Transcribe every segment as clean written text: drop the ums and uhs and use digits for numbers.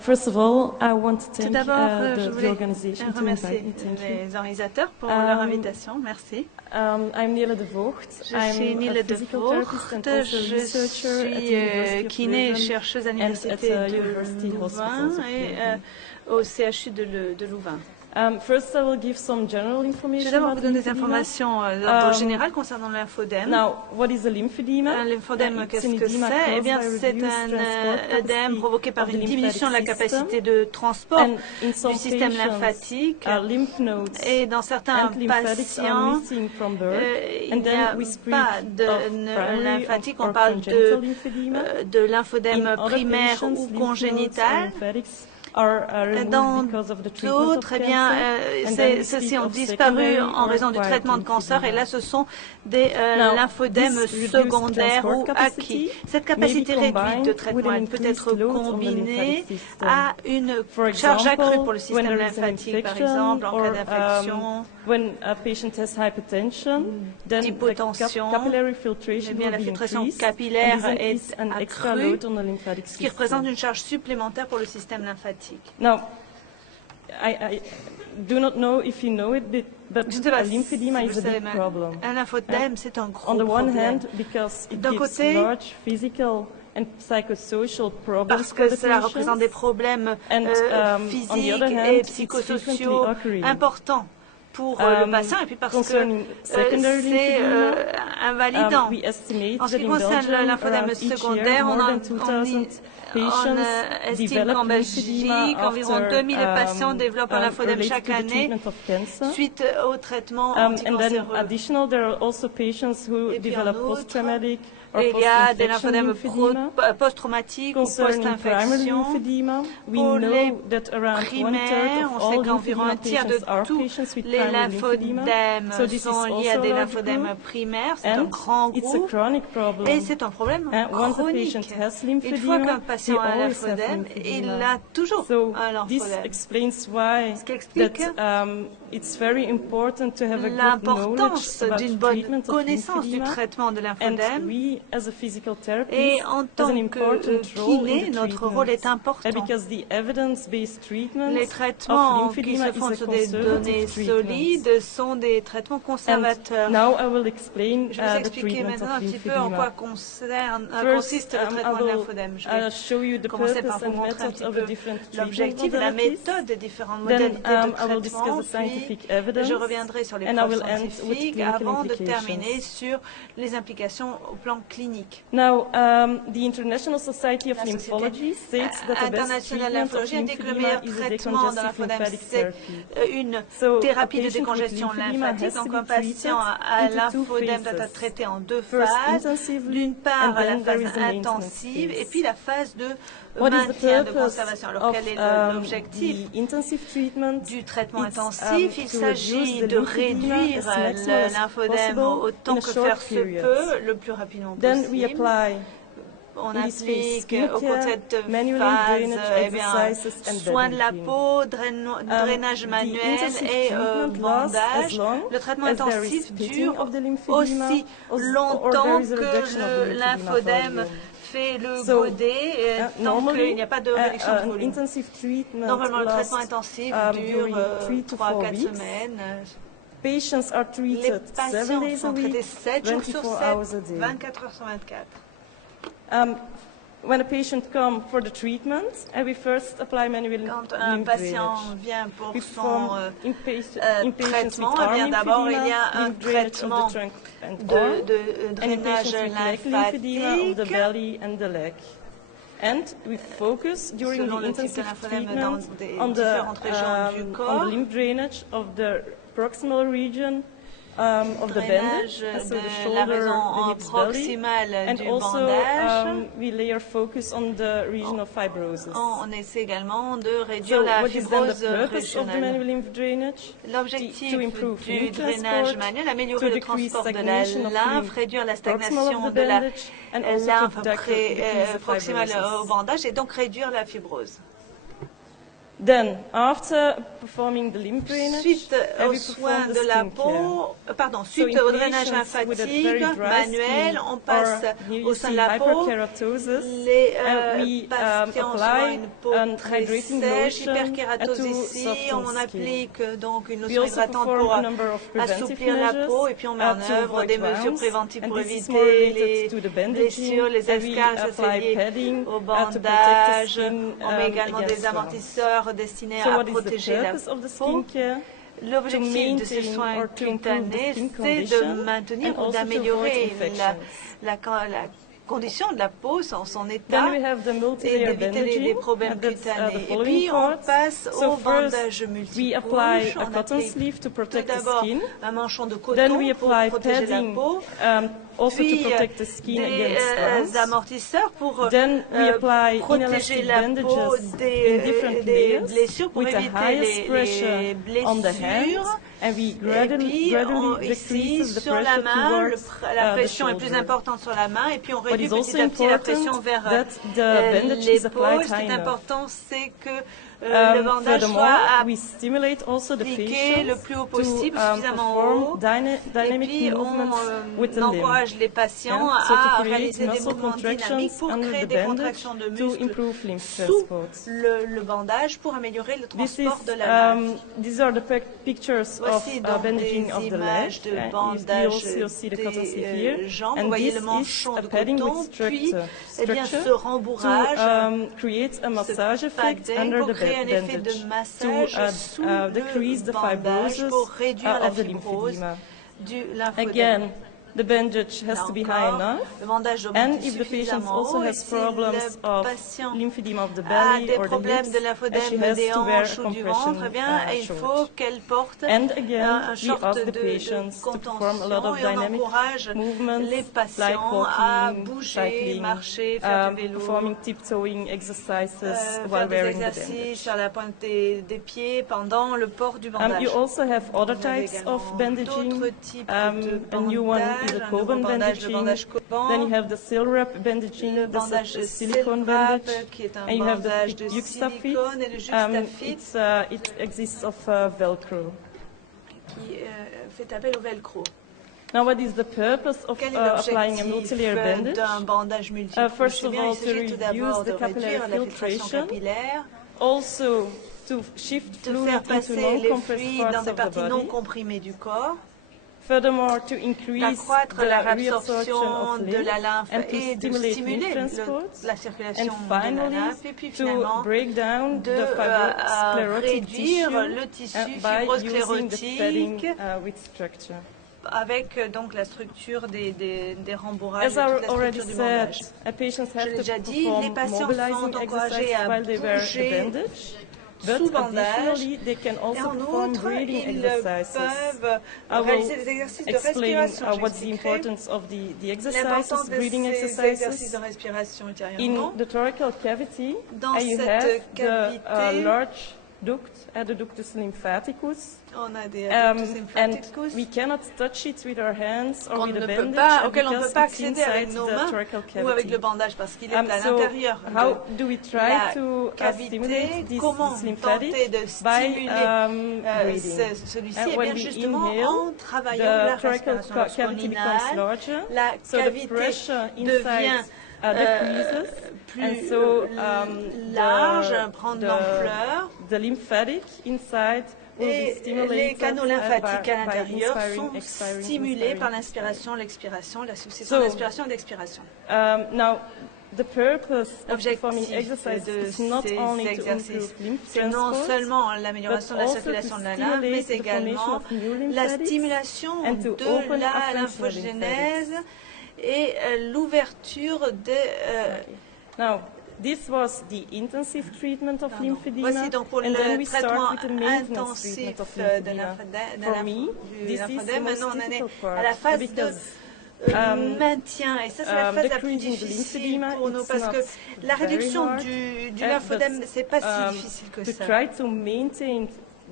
First of all, I want to Tout thank d'abord, je the voulais organization to remercier invite me. Thank you. les organisateurs pour leur invitation. Merci. I'm Nele de Voogd. Je suis I'm Nele a de physical Voogd. therapist and also Je researcher at the suis University of kiné et Leuven chercheuse à and at l'université the de University Louvain Hospitals of et Leuven. au CHU de Louvain. First, I will give some general Je vais information d'abord vous about donner des lymphedema. informations d'ordre général concernant le lymphodème. Now, what is a lymphedema? Un lymphodème, It's qu'est-ce an que edema c'est? Eh caused bien, by c'est reduced un transport œdème capacity provoqué par of the une diminution de la lymphatic capacité system. de transport And in du some système patients, lymphatique. lymph nodes Et dans certains and lymphatics are patients, missing from birth. il And n'y a then we speak pas de of primary lymphatique, on or parle congenital lymphedema. de lymphodème In other primaire patients, ou lymph nodes and congénital. lymphatics are removed Dans because of the treatment of d'autres, eh bien, cancer. And then we ceux-ci speak ont of disparu secondary en or raison du acquired traitement de cancer. Et lymphedema. là, ce sont des Now, lymphodèmes this reduced secondaires transport ou capacity acquis. Cette may be capacité réduite de combined with traitement an elle peut increased être load on the combinée lymphatic system. à une For charge accrue example, pour le when système there is an lymphatique, par infection exemple, en cas or d'infection, when a patient has hypertension, then the d'hypotension, capillary eh filtration bien, will la be filtration increased, capillaire and est this is an extra accrue, load on the lymphatic ce qui représente system. une charge supplémentaire pour le système lymphatique. Now, I do not know if you know it, but Je ne sais pas a si lymphedema vous is le a savez, big mais problem. un lymphodème, c'est un gros On the one problème. hand, because it D'un gives côté, large physical and psychosocial problems parce for que the cela représente des patients. problèmes And, on the physiques other hand, et it's psychosociaux frequently occurring. importants pour le patient, et puis parce que Concerning secondary c'est lymphedema, invalidant. we estimate En ce that qui in concerne le Belgium, lymphodème around each year, secondaire, more than on 2,000 patients estime develop qu'en lymphedema Belgique, environ after 2000 patients développent un lymphodème related chaque to the année treatment of cancer. suite au traitement And then anticancéreux. additional, there are also patients who Et puis en develop outre, post-traumatic or il y a des post-infection lymphodèmes lymphedema. post-traumatiques ou Concerning primary post-infection. lymphedema, we Pour les know that around primaires, one-third on of sait all qu'environ un lymphedema tiers de patients are tous patients with les primary lymphedema. lymphodèmes So this sont is liés à also des a large lymphodèmes group. primaires. C'est un And grand it's a groupe chronic problem. et c'est un problème Once a chronique. patient has Une fois lymphedema, qu'un patient a un always have lymphodème, il lymphedema. a toujours So un this lymphodème. explains why Ce qui explique it's very important to have a good l'importance knowledge about d'une the bonne treatment of connaissance du lymphedema. traitement de And lymphodème. we, as a physical therapist, Et en has an tant que important role in kiné, the notre rôle est treatment. important. Because the evidence-based treatment Les of traitements qui lymphedema se is fondent a sur des données conservative treatment. solides sont des traitements conservateurs. And now I will explain Je vais vous the expliquer treatment maintenant of un petit peu en quoi lymphedema. consiste le traitement de lymphodème. Je vais show you the commencer purpose par vous and montrer un methods petit of the peu different l'objectif et la treatment méthode des différentes Then, modalités de I will discuss traitement, the scientific puis evidence, je reviendrai sur les and I preuves will end with scientifiques clinical avant de implications. terminer sur les implications au plan clinique. Now, the International Society of La Lymphology Société states that the best internationale de treatment of lymphologie indique que le lymphedema meilleur is a traitement de decongestive lymphodème, lymphatic c'est therapy. une So, thérapie a de patient with décongestion lymphedema lymphatique. has to Donc be un patient à treated into two lymphodème doit phases. être traité en deux First, phases. intensively, D'une part, and à la then there phase is a maintenance intensive et phase. puis la phase de What is the maintien, de purpose conservation. Alors of quel est l'objectif the intensive treatment? du traitement It's, intensif? Il to s'agit reduce the de lymphedema réduire as maximum le as lymphodème possible autant in a que short faire se period. peut, le plus rapidement Then we possible. apply On in this phase applique skincare, au cours de cette manual phase drainage eh bien, exercises and soin de la bandaging. peau, drainage The manuel intensive et treatment lasts bandage. as long Le traitement as there is intensif splitting dure of the lymphedema aussi or there longtemps is a que reduction of the le lymphedema lymphodème volume. fait le So, godet, tant normally, qu'il n'y a pas de réduction de an volume. intensive treatment Normalement, le lasts traitement intensif during dure 3 to 4 3-4 weeks. semaines. Patients are Les treated 7 patients days a sont traités week, 7 jours sur 24 7, hours a day. 24 heures sur 24. When a patient comes for the treatment, we first apply manual Quand un lymph patient drainage. vient pour We son perform in patients traitement, with eh arm bien d'abord il y lymphedema, a un lymph drainage of traitement the trunk and arm, de and in drainage patients with leg lymphedema of the lymphatique belly and the leg. And we focus during selon the le type de intensive lymphodème dans treatment des on the, différentes régions du on corps. the lymph drainage of the proximal region of the bandage, Drainage so the de la shoulder, raison the hips, belly, proximale and du also bandage. we lay our focus on the region of fibrosis. On essaie également de réduire So la what is then the fibrose purpose of the régionale. manual lymph drainage? L'objectif To improve du lymph drainage transport, manuel, to améliorer le decrease transport de la stagnation of lymphe, lymph réduire la proximal stagnation of the de la bandage, and also lymphe to decrease the proximale fibrosis. au bandage et donc réduire la fibrose. Then, after performing the lymph drainage, Suite aux we soins perform the de la skincare. peau, suite in au drainage patients with a very lymphatique dry manuel, skin, on passe or here au you sein see de la peau. hyperkeratosis, Les we patients ont apply une peau an très hydrating sèche, lotion hyperkératose to ici, soften on skin. applique donc une We lotion also hydratante perform pour a number of preventive assouplir la measures peau et puis on met en to œuvre avoid des mesures wounds, préventives and pour this is more éviter related les to the bandaging, blessures, les and we escarres, ça apply c'est lié padding au to protect the bandage. skin On met également against des wounds. amortisseurs destinés So à what is the protéger la purpose of the peau. skincare? L'objectif de ces maintain soins or to improve the cutanés, skin c'est de condition maintenir and ou also to d'améliorer avoid infections. la condition de la peau, son état, Then we have the et multi-layer d'éviter les bandaging, problèmes and that's cutanés. the Et following puis, on parts. passe So au first, bandage we apply multicouche. a On cotton applique sleeve to tout protect the d'abord skin. un manchon de Then coton we pour apply protéger la padding, peau, also puis to protect the skin against des burns. amortisseurs pour Then we apply protéger inelastic la peau bandages in different des layers blessures, pour with the éviter highest les pressure on the blessures. hands, and we Et gradually puis, ici, decreases the sur la pressure main, towards la the pression est plus shoulder. importante sur la main, et puis on What réduit is also petit à petit la pression important vers that the bandage is l'épaule. applied Ce qui high est enough. important, c'est que le bandage Furthermore, soit we stimulate also the appliqué patients le plus haut to possible, suffisamment perform haut. Et dynamic puis, movements with the on limb. encourage les patients So to à create réaliser des muscle mouvements contractions dynamiques pour under créer the des bandage contractions de to muscles improve lymph sous transport. le bandage pour améliorer le This is, transport de la lymphe. these are the pictures of Voici donc bandaging des of the leg. images de You bandage also see the cotton sleeve here. des jambes. Vous And voyez this le is manchon a de padding coton, with puis structure ce rembourrage to create a massage effect padding under pour the créer un effet bandage de massage to sous decrease le the bandage fibrosis pour réduire la of the fibrose lymphedema. du lymphodème. Again, the bandage has to be high enough. Le bandage doit And monter if the patient suffisamment also haut, et has si problems le of patient lymphedema of the a belly des or the problèmes hips, de she lymphodème has des to wear hanches a ou du compression ventre, eh bien, il short. faut qu'elle porte And again, un we short ask the de patients to perform a lot contention of et on dynamic encourage movements les like patients à walking, bouger, cycling, marcher, faire du vélo, performing tiptoeing exercises faire while des wearing the exercices bandage. sur la pointe des pieds pendant le port du bandage. You also have other Vous avez types of également bandaging. d'autres types de A new one is bandage, a un nouveau Coban bandage, le bandaging. bandage Coban. Then you have the Silwrap bandaging, Le that's bandage a silicone Silwrap, bandage. qui est un And you have bandage the de Juxtafit. silicone, et le Juxtafit It exists of Velcro. qui fait appel au velcro. Now, what is the purpose of Quel est applying a l'objectif multi-layer bandage? d'un bandage multicouche? First Eh of bien, all, il s'agit to tout d'abord reduce de the capillary réduire la filtration filtration. capillaire, Also, to shift de fluid faire into passer les non-compressed fluides parts dans des of the parties non body. comprimées du corps, Furthermore, to increase d'accroître the la reabsorption réabsorption of de lymph la lymphe and to et de stimulate stimuler lymph transport. la circulation And de la finally, lymphe, et puis to finalement break down de the fibrosclerotic réduire tissue le tissu by using the fibrosclérotique padding with structure. avec donc la structure des rembourrages, As I toute la already structure du said, bandage. patients Je have l'ai to déjà dit, les perform patients mobilizing sont encouragés exercises à while they wear the bouger bandage. sous But bandage. additionally, they can Et also en perform outre, breathing ils exercises. peuvent I réaliser will des exercices de explain respiration. what's the J'expliquerai importance of the exercises, l'importance de breathing ces exercises. exercices de respiration In ultérieurement. the thoracal cavity, Dans you cette have the cavité, large duct, adductus lymphaticus, on a des adductus and lymphaticus we cannot touch it with our hands or qu'on with a ne peut bandage pas, auquel on ne because peut pas it's accéder avec inside nos the mains thoracal ou avec cavity. le bandage parce qu'il est à So l'intérieur how de do we try la to cavité. stimulate this Comment lymphatic tenter de by stimuler breathing? celui-ci? And Eh when bien, we justement, inhale, en travaillant la the thoracal respiration. Lorsqu'on cavity becomes inhale, larger, la so the cavité pressure devient inside decreases, plus and so large, prendre de l'ampleur, the lymphatic inside will be et stimulated les canaux lymphatiques à by l'intérieur inspiring, sont expiring, stimulés inspiring, par expiring. l'inspiration, l'expiration, la succession So, d'inspiration et d'expiration. Now, the purpose of performing L'objectif exercise de is not ces only to exercices, improve lymph c'est non transport, seulement l'amélioration de la but circulation also de to la lymphe, mais stimulate the formation également of new la lymphatics stimulation and to de open la a functional lymphogénèse lymphatics. et l'ouverture de... Now, this was the intensive treatment of lymphedema, Voici donc pour and then le we traitement start with the maintenance intensif treatment of de lymphedema. For me, du this is the lymphodème. most Maintenant, on en est difficult part à la phase de because maintien. Et ça, c'est la phase la plus decreasing the difficile lymphedema, pour nous it's parce not que la very réduction hard, du lymphodème, c'est pas si difficile que to ça. try to maintain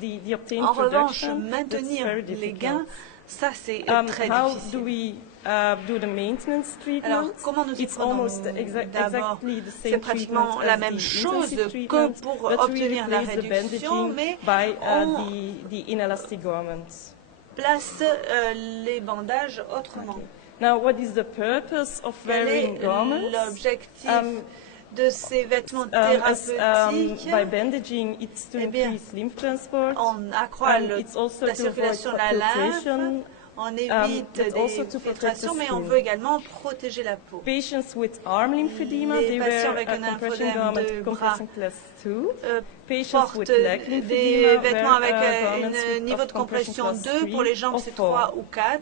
the obtained En revanche, production, that's maintenir very les difficult. gains, ça, c'est très How difficile. do we do the maintenance treatment. Alors, comment nous y It's prenons almost d'abord? exactly the C'est same pratiquement treatment la as même the chose intensive que treatment, pour but we obtenir la replace the réduction, bandaging mais by on the inelastic garments. place les bandages autrement. Okay. Now, what is the purpose of Quel wearing est garments? l'objectif de ces vêtements As, thérapeutiques? by bandaging, it's to Eh bien, increase lymph transport. On accroît It's also la to avoid circulation de la lymphe, filtration. on évite but also des to protect filtrations, the mais on skin. veut également protéger la peau. Patients with arm lymphedema, Les they patients wear avec a un compression lymphodème garment de bras compression class 2. Patients portent with leg des lymphedema vêtements wear avec garments un niveau de compression 2, pour les jambes c'est 3 ou 4.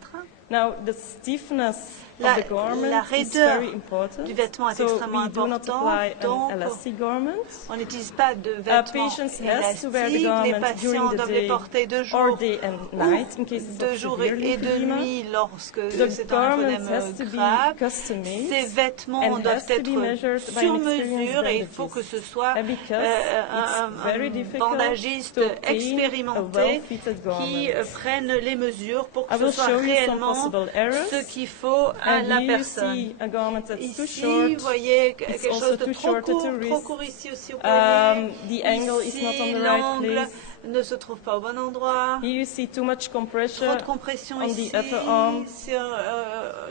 Now, the stiffness La of the garment is raideur very important. du vêtement est So extrêmement we do not important, apply donc an elastic garment. on n'utilise pas de vêtements Patients has to wear the élastiques. Les garment patients during the doivent les day porter 2 or jours day and night in cases de of jour severe et de lymphedema. nuit lorsque The c'est un garment lymphodème has to be grave. custom made Ces vêtements and doivent has to be measured être by sur an experienced mesure et il faut que bandagist. ce soit Because it's very un difficult bandagiste to obtain a expérimenté well-fitted qui garment. prenne les mesures pour que I ce will soit show you some réellement possible errors. ce qu'il faut à And la here you personne. see a garment that's too Ici, short. vous voyez It's quelque also chose de too trop short at court, the trop wrist. court ici aussi au poignet. The angle is not on Ici, the right l'angle place. ne se trouve pas au bon endroit. Here you see too much compression Trop de compression on ici the upper arm. sur,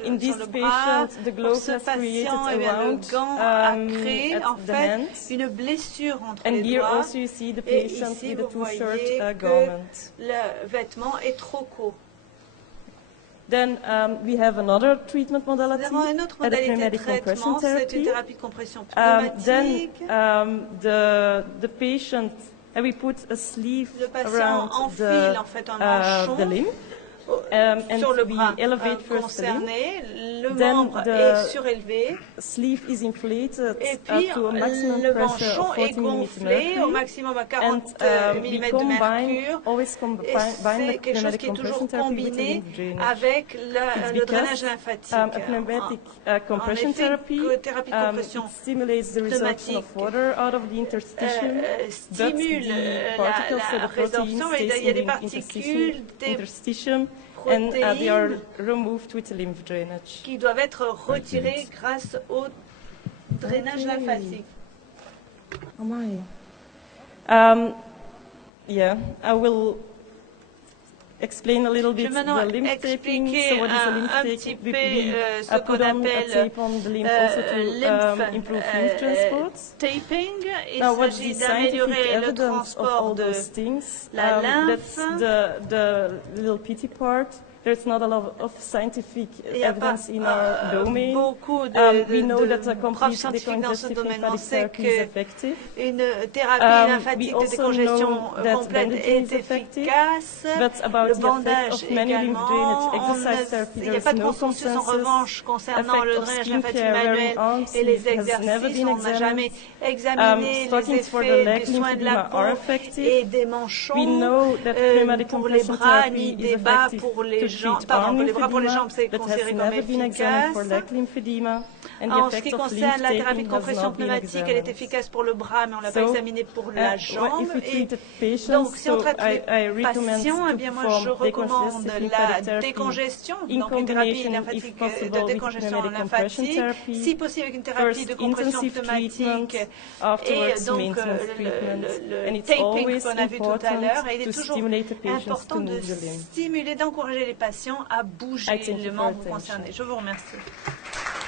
In sur this le bras. patient, the Pour glove ce has created patient, eh bien, le around gant a créé at en the fait hand. une blessure entre And les here doigts. also you see the Et patient ici, with a vous too voyez short que garment. le vêtement est trop court. Then we have another treatment Nous modality, avons une autre at a modalité de pneumatic compression traitement, c'est une therapy. thérapie de compression Then pneumatique. the patient, and we put a sleeve Le patient around enfile en fait un manchon the limb. sur le And bras we elevate first the limb. concerné. Le Then membre the est surélevé Sleeve is inflated et puis to a maximum le pressure manchon of est 40 mm gonflé au maximum à 40 And we mm de combine, mercure. always Et combine c'est the quelque chose pneumatic qui est toujours compression therapy with the combiné lymph drainage. avec le It's drainage because lymphatique. a pneumatic compression effet, therapy thérapie de compression it stimulates the resorption of pneumatique, water out of the interstitium, stimule but the particles, so la the proteins, résorption, et stays il y a des in the particules, des interstitium, and they are protéines removed with the lymph drainage. qui doivent être retirées grâce au drainage Okay. lymphatique. Oh my. Yeah, I will explain a little Je vais bit maintenant the lymph taping. expliquer So what is a un lymph petit tape? peu ce put qu'on on a appelle tape on the lymph also to lymph improve lymph transport. taping. Il Now, what's s'agit the scientific d'améliorer le evidence of all transport de those things? la That's lymphe. the little pity part. There's not a lot of scientific Il n'y a pas evidence in our domain. beaucoup We know that a de preuves complete scientifiques dans ce decongestive domaine. On lymphatic sait therapy is que effective. une thérapie We lymphatique de also décongestion know that complète bandaging est is effective, efficace. but about Le the effect bandage of many lymph également. drainage exercise therapy, Il n'y there a is pas de no consensus en consensus. revanche concernant le Effect of drainage lymphatique skincare wearing manuel arm et les sleeve has never exercices. been On n'a jamais examiné les Stockings for the effets leg des soins de la lymphedema are peau effective. et des We manchons know that pneumatic pour les compression bras therapy ni is des bas effective pour to les jambes. treat Pardon, arm pour les bras pour les lymphedema, jambes, c'est but has considéré comme never been examined for efficace. leg lymphedema. And the En ce effect qui of concerne lymph la thérapie taping de has compression not been pneumatique, elle est examined. efficace pour le bras, mais on ne l'a pas So, examinée pour la jambe. If we Et treated patients, donc, si on so traite les I recommend patients, eh to bien moi je perform recommande decongestive la lymphatic therapy décongestion, in donc une thérapie combination, lymphatique if possible, de with décongestion pneumatic compression lymphatique, therapy. si possible avec une thérapie First de compression intensive treatment, pneumatique, afterwards et donc maintenance treatment, and le it's taping always qu'on a vu tout à important l'heure. Et il to est toujours stimulate the patients important to de move the limb. stimuler, d'encourager les patients à bouger I thank you le for membre attention. concerné. Je vous remercie.